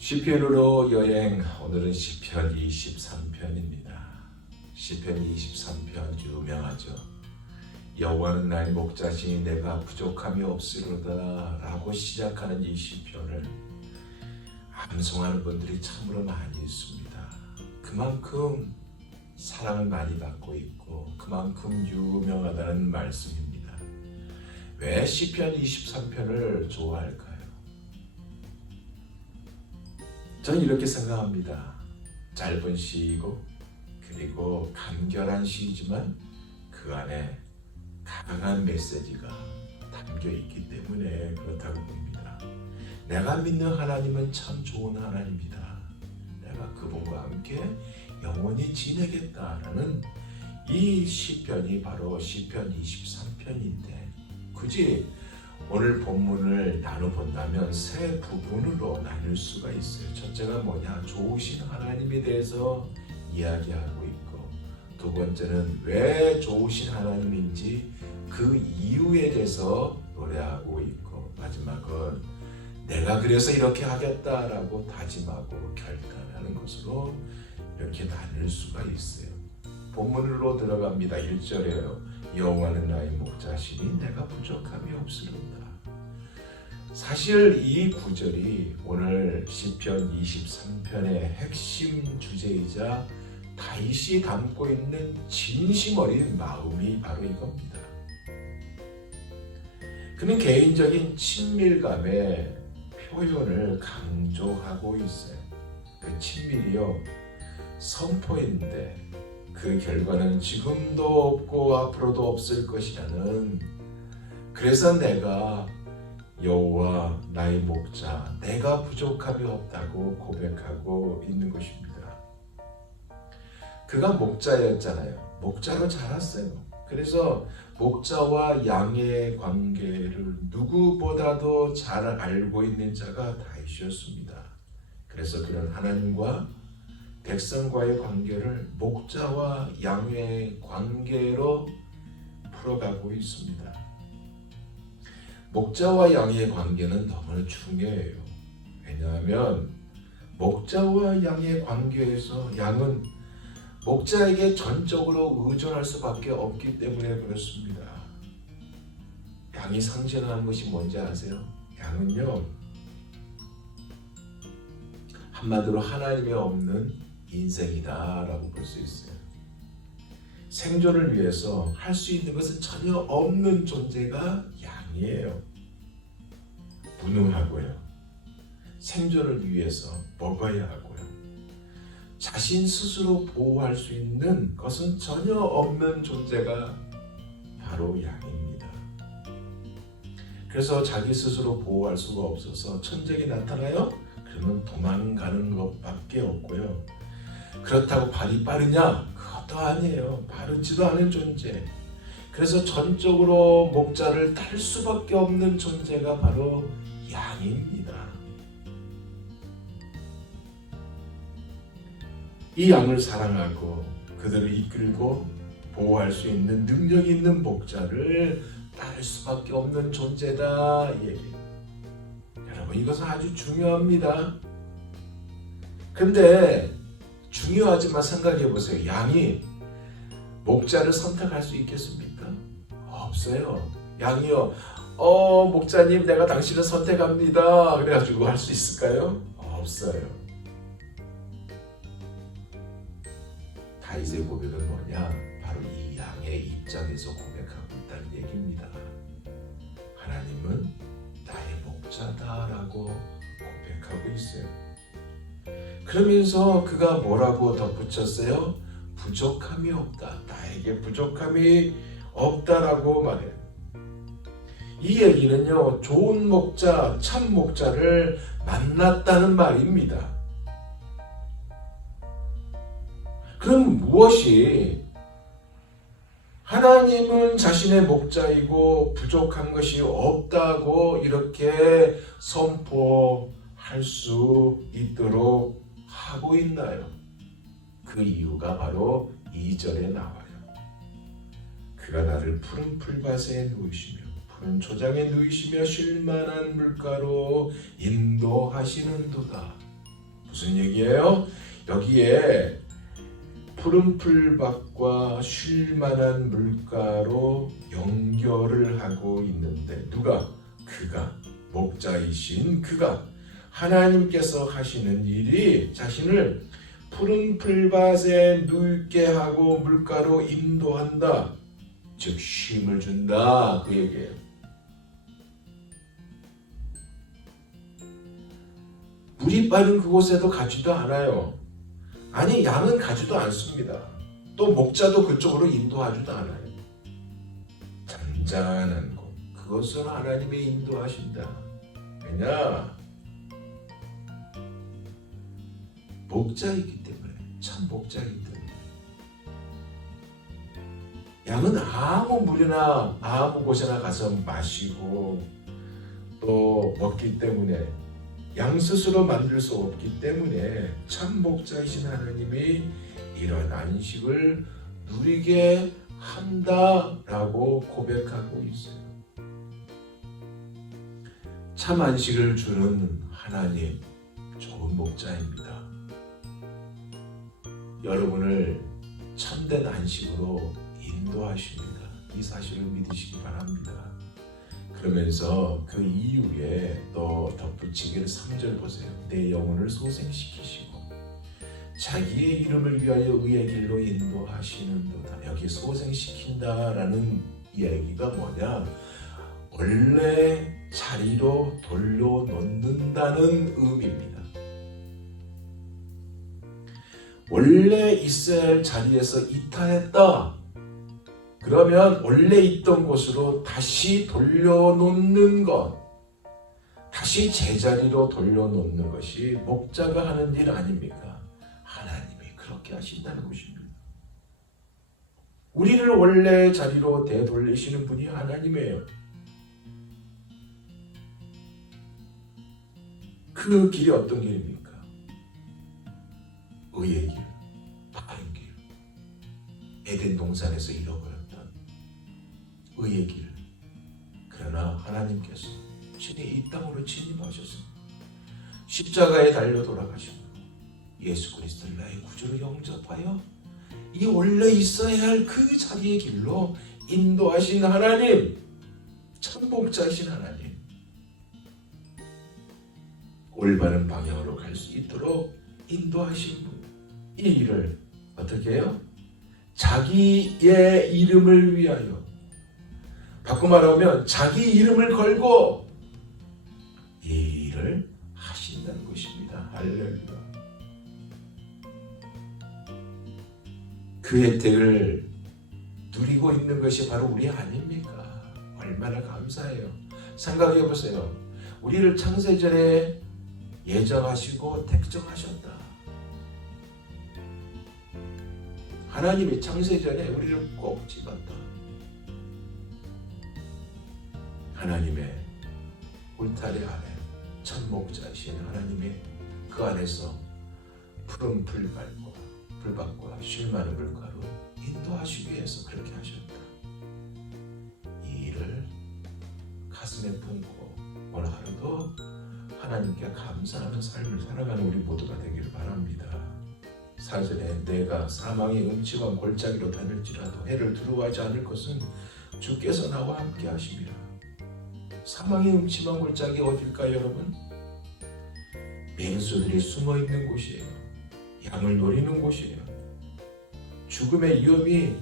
시편으로 여행, 오늘은 시편 23편입니다. 시편 23편 유명하죠. 여호와는 나의 목자시니 내가 부족함이 없으로다 라고 시작하는 이 시편을 암송하는 분들이 참으로 많이 있습니다. 그만큼 사랑을 많이 받고 있고 그만큼 유명하다는 말씀입니다. 왜 시편 23편을 좋아할까요? 저는 이렇게 생각합니다. 짧은 시이고 그리고 간결한 시이지만 그 안에 강한 메시지가 담겨 있기 때문에 그렇다고 봅니다. 내가 믿는 하나님은 참 좋은 하나님이다. 내가 그분과 함께 영원히 지내겠다라는 이 시편이 바로 시편 23편인데 굳이 오늘 본문을 나눠본다면 세 부분으로 나눌 수가 있어요. 첫째가 뭐냐? 좋으신 하나님에 대해서 이야기하고 있고, 두 번째는 왜 좋으신 하나님인지 그 이유에 대해서 노래하고 있고, 마지막은 내가 그래서 이렇게 하겠다라고 다짐하고 결단하는 것으로 이렇게 나눌 수가 있어요. 본문으로 들어갑니다. 1절에요. 여호와는 나의 목자시니 내가 부족함이 없으리로다. 사실 이 구절이 오늘 시편 23편의 핵심 주제이자 다윗이 담고 있는 진심 어린 마음이 바로 이겁니다. 그는 개인적인 친밀감의 표현을 강조하고 있어요. 그 친밀이요, 선포인데 그 결과는 지금도 없고 앞으로도 없을 것이라는, 그래서 내가 여호와 나의 목자, 내가 부족함이 없다고 고백하고 있는 것입니다. 그가 목자였잖아요. 목자로 자랐어요. 그래서 목자와 양의 관계를 누구보다도 잘 알고 있는 자가 다윗이었습니다. 그래서 그는 하나님과 백성과의 관계를 목자와 양의 관계로 풀어가고 있습니다. 목자와 양의 관계는 너무나 중요해요. 왜냐하면 목자와 양의 관계에서 양은 목자에게 전적으로 의존할 수밖에 없기 때문에 그렇습니다. 양이 상징하는 것이 뭔지 아세요? 양은요, 한마디로 하나님이 없는 인생이다라고 볼 수 있어요. 생존을 위해서 할 수 있는 것은 전혀 없는 존재가 양이에요. 무능하고요. 생존을 위해서 먹어야 하고요. 자신 스스로 보호할 수 있는 것은 전혀 없는 존재가 바로 양입니다. 그래서 자기 스스로 보호할 수가 없어서 천적이 나타나요? 그러면 도망가는 것밖에 없고요. 그렇다고 발이 빠르냐? 그것도 아니에요. 빠르지도 않은 존재. 그래서 전적으로 목자를 딸 수밖에 없는 존재가 바로 양입니다. 이 양을 사랑하고 그들을 이끌고 보호할 수 있는 능력 있는 목자를 따를 수밖에 없는 존재다, 이 얘기예요. 여러분, 이것은 아주 중요합니다. 근데 중요하지만 생각해 보세요. 양이 목자를 선택할 수 있겠습니까? 없어요. 양이요, 목자님 내가 당신을 선택합니다 그래가지고 할 수 있을까요? 없어요. 다윗의 고백은 뭐냐? 바로 이 양의 입장에서 고백하고 있다는 얘기입니다. 하나님은 나의 목자다라고 고백하고 있어요. 그러면서 그가 뭐라고 덧붙였어요? 부족함이 없다. 나에게 부족함이 없다라고 말해요. 이 얘기는요, 좋은 목자, 참 목자를 만났다는 말입니다. 그럼 무엇이, 하나님은 자신의 목자이고 부족한 것이 없다고 이렇게 선포할 수 있도록 하고 있나요? 그 이유가 바로 2절에 나와요. 그가 나를 푸른 풀밭에 누이시며 푸른 초장에 누이시며 쉴만한 물가로 인도하시는도다. 무슨 얘기예요? 여기에 푸른 풀밭과 쉴만한 물가로 연결을 하고 있는데 누가? 그가, 목자이신 그가, 하나님께서 하시는 일이 자신을 푸른 풀밭에 누게 하고 물가로 인도한다. 즉 쉼을 준다 그 얘기예요. 물이 빠른 그곳에도 가지도 않아요. 아니 양은 가지도 않습니다. 또 목자도 그쪽으로 인도하지도 않아요. 잔잔한 곳 그것은 하나님의 인도하신다. 왜냐? 목자이기 때문에 참 목자이기 때문에 양은 아무 물이나 아무 곳에나 가서 마시고 또 먹기 때문에 양 스스로 만들 수 없기 때문에 참 목자이신 하나님이 이런 안식을 누리게 한다라고 고백하고 있어요. 참 안식을 주는 하나님 좋은 목자입니다. 여러분을 참된 안식으로 인도하십니다. 이 사실을 믿으시기 바랍니다. 그러면서 그 이후에 또 덧붙이기를 3절 보세요. 내 영혼을 소생시키시고 자기의 이름을 위하여 의의 길로 인도하시는도다. 여기 소생시킨다라는 이야기가 뭐냐? 원래 자리로 돌려놓는다는 의미입니다. 원래 있어야 할 자리에서 이탈했다. 그러면 원래 있던 곳으로 다시 돌려놓는 것, 다시 제자리로 돌려놓는 것이 목자가 하는 일 아닙니까? 하나님이 그렇게 하신다는 것입니다. 우리를 원래 자리로 되돌리시는 분이 하나님이에요. 그 길이 어떤 길입니까? 의의 길, 바른 길, 에덴 동산에서 잃어버렸던 의의 길. 그러나 하나님께서 친히 이 땅으로 진입하셔서 십자가에 달려 돌아가시고 예수 그리스도를 나의 구주로 영접하여 이 원래 있어야 할 그 자리의 길로 인도하신 하나님, 참 목자이신 하나님, 올바른 방향으로 갈 수 있도록 인도하신 분, 이 일을 어떻게 해요? 자기의 이름을 위하여, 바꿔 말하면 자기 이름을 걸고 이 일을 하신다는 것입니다. 할렐루야. 그 혜택을 누리고 있는 것이 바로 우리 아닙니까? 얼마나 감사해요. 생각해 보세요. 우리를 창세전에 예정하시고 택정하셨다. 하나님이 창세전에 우리를 꼭 집었다. 하나님의 울타리 아래 참 목자이신 하나님이 그 안에서 푸른 풀밭과 쉴만한 물가로 인도하시기 위해서 그렇게 하셨다. 이 일을 가슴에 품고 오늘 하루도 하나님께 감사하는 삶을 살아가는 우리 모두가 되기를 바랍니다. 4절에 내가 사망의 음침한 골짜기로 다닐지라도 해를 두려워하지 않을 것은 주께서 나와 함께 하심이라. 사망의 음침한 골짜기 어딜까요, 여러분? 맹수들이 숨어있는 곳이에요. 양을 노리는 곳이에요. 죽음의 위험이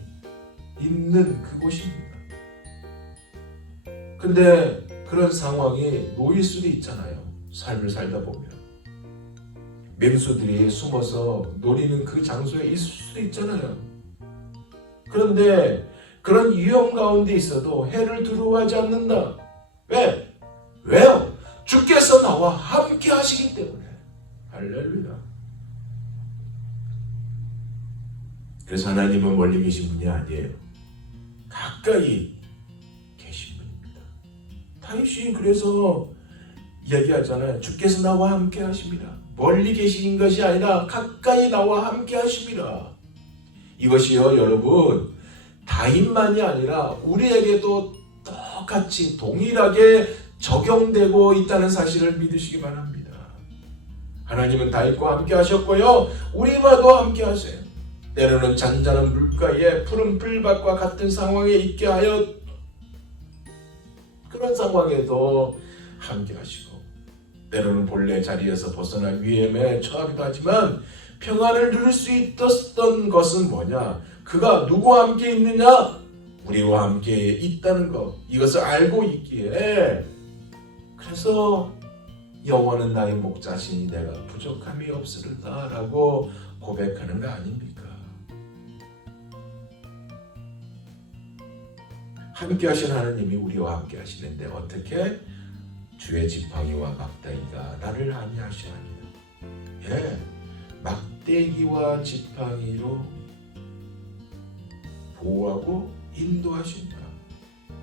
있는 그곳입니다. 근데 그런 상황이 놓일 수도 있잖아요. 삶을 살다 보면 맹수들이 숨어서 노리는 그 장소에 있을 수도 있잖아요. 그런데 그런 위험 가운데 있어도 해를 두려워하지 않는다. 왜? 왜요? 주께서 나와 함께 하시기 때문에. 할렐루야. 그래서 하나님은 멀리 계신 분이 아니에요. 가까이 계신 분입니다. 다윗이 그래서 이야기하잖아요. 주께서 나와 함께 하십니다. 멀리 계신 것이 아니라 가까이 나와 함께 하십니다. 이것이요, 여러분, 다윗만이 아니라 우리에게도 똑같이 동일하게 적용되고 있다는 사실을 믿으시기 바랍니다. 하나님은 다윗과 함께 하셨고요. 우리와도 함께 하세요. 때로는 잔잔한 물가에 푸른 풀밭과 같은 상황에 있게 하여 그런 상황에도 함께 하시고, 때로는 본래 자리에서 벗어나 위험에 처하기도 하지만 평안을 누릴 수 있었던 것은 뭐냐? 그가 누구와 함께 있느냐? 우리와 함께 있다는 것, 이것을 알고 있기에, 그래서 여호와는 나의 목자시니 내가 부족함이 없으리다 라고 고백하는 거 아닙니까? 함께 하신 하나님이 우리와 함께 하시는데 어떻게? 주의 지팡이와 막대기가 나를 안위하시나이다. 예, 막대기와 지팡이로 보호하고 인도하신다.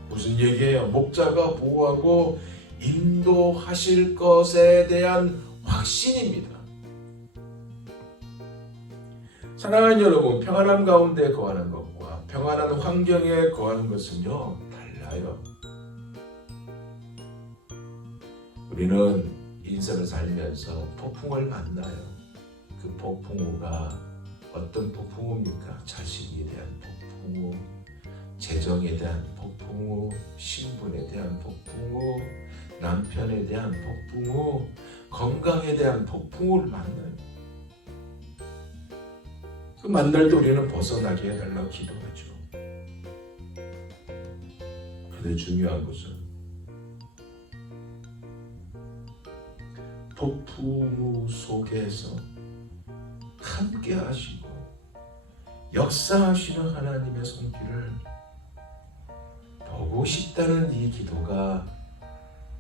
무슨 얘기예요? 목자가 보호하고 인도하실 것에 대한 확신입니다. 사랑하는 여러분, 평안함 가운데 거하는 것과 평안한 환경에 거하는 것은요, 달라요. 우리는 인생을 살면서 폭풍을 만나요. 그 폭풍우가 어떤 폭풍우입니까? 자식에 대한 폭풍우, 재정에 대한 폭풍우, 신분에 대한 폭풍우, 남편에 대한 폭풍우, 건강에 대한 폭풍우를 만나요. 그 만날 때 우리는 벗어나게 해달라고 기도하죠. 그런데 중요한 것은 폭풍우 속에서 함께 하시고 역사하시는 하나님의 손길을 보고 싶다는 이 기도가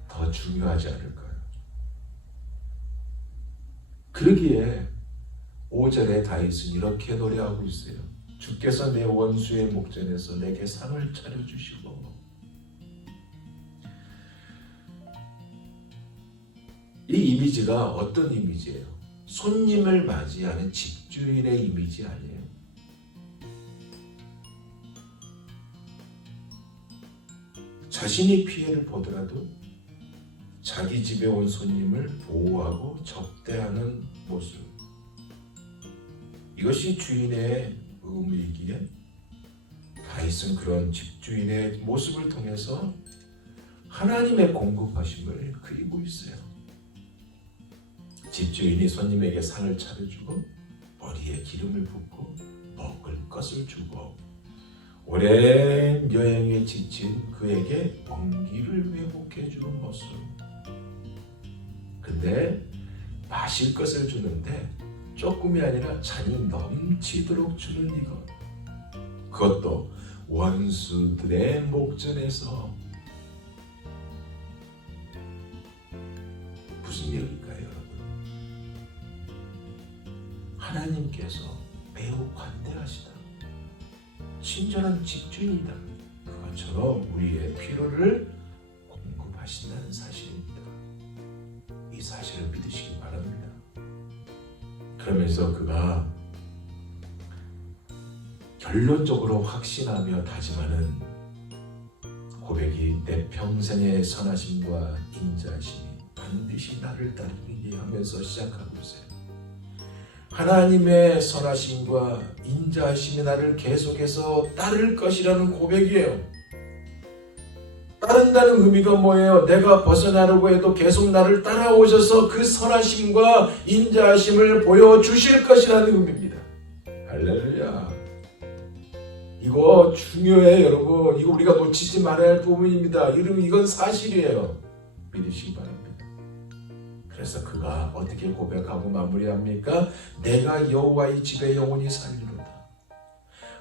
더 중요하지 않을까요? 그러기에 5절에 다윗은 이렇게 노래하고 있어요. 주께서 내 원수의 목전에서 내게 상을 차려주시고. 이 이미지가 어떤 이미지예요? 손님을 맞이하는 집주인의 이미지 아니에요? 자신이 피해를 보더라도 자기 집에 온 손님을 보호하고 접대하는 모습, 이것이 주인의 의무이기에 다윗은 그런 집주인의 모습을 통해서 하나님의 공급하심을 그리고 있어요. 집주인이 손님에게 상을 차려주고 머리에 기름을 붓고 먹을 것을 주고 오랜 여행에 지친 그에게 온기를 회복해주는 모습. 근데 마실 것을 주는데 조금이 아니라 잔이 넘치도록 주는 이것. 그것도 원수들의 목전에서. 무슨 얘기일까요, 여러분? 하나님께서 매우 관대하시다. 친절한 집주인이다. 그것처럼 우리의 필요를 공급하신다는 사실입니다. 이 사실을 믿으시기 바랍니다. 그러면서 그가 결론적으로 확신하며 다짐하는 고백이 내 평생의 선하심과 인자하심이 반드시 나를 따르니 하면서 시작하고 있어요. 하나님의 선하심과 인자하심이 나를 계속해서 따를 것이라는 고백이에요. 따른다는 의미가 뭐예요? 내가 벗어나려고 해도 계속 나를 따라오셔서 그 선하심과 인자하심을 보여주실 것이라는 의미입니다. 할렐루야. 이거 중요해요, 여러분. 이거 우리가 놓치지 말아야 할 부분입니다. 이건 사실이에요. 믿으시기 바랍니다. 그래서 그가 어떻게 고백하고 마무리합니까? 내가 여호와의 집에 영원히 살리로다.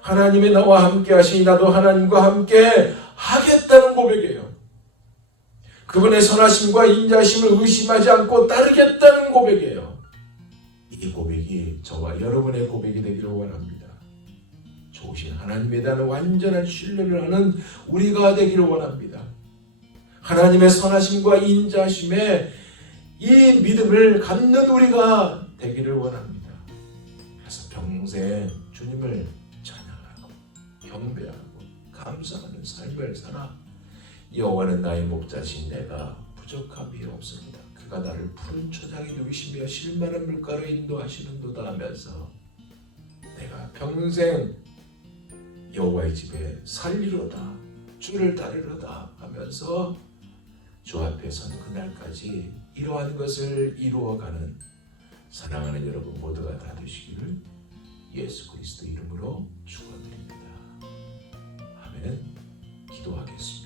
하나님이 나와 함께 하시니 나도 하나님과 함께 하겠다는 고백이에요. 그분의 선하심과 인자심을 의심하지 않고 따르겠다는 고백이에요. 이 고백이 저와 여러분의 고백이 되기를 원합니다. 좋으신 하나님에 대한 완전한 신뢰를 하는 우리가 되기를 원합니다. 하나님의 선하심과 인자심에 이 믿음을 갖는 우리가 되기를 원합니다. 그래서 평생 주님을 찬양하고 경배하고 감사하는 삶을 살아 여호와는 나의 목자신 내가 부족함이 없습니다. 그 그가 나를 푸른 초장에 누이시며 실만한 물가로 인도하시는도다 하면서 내가 평생 여호와의 집에 살리로다 주를 따르로다 하면서 주 앞에 선 그날까지 이러한 것을 이루어가는 사랑하는 여러분 모두가 다 되시기를 예수 그리스도 이름으로 축원드립니다. 아멘. 기도하겠습니다.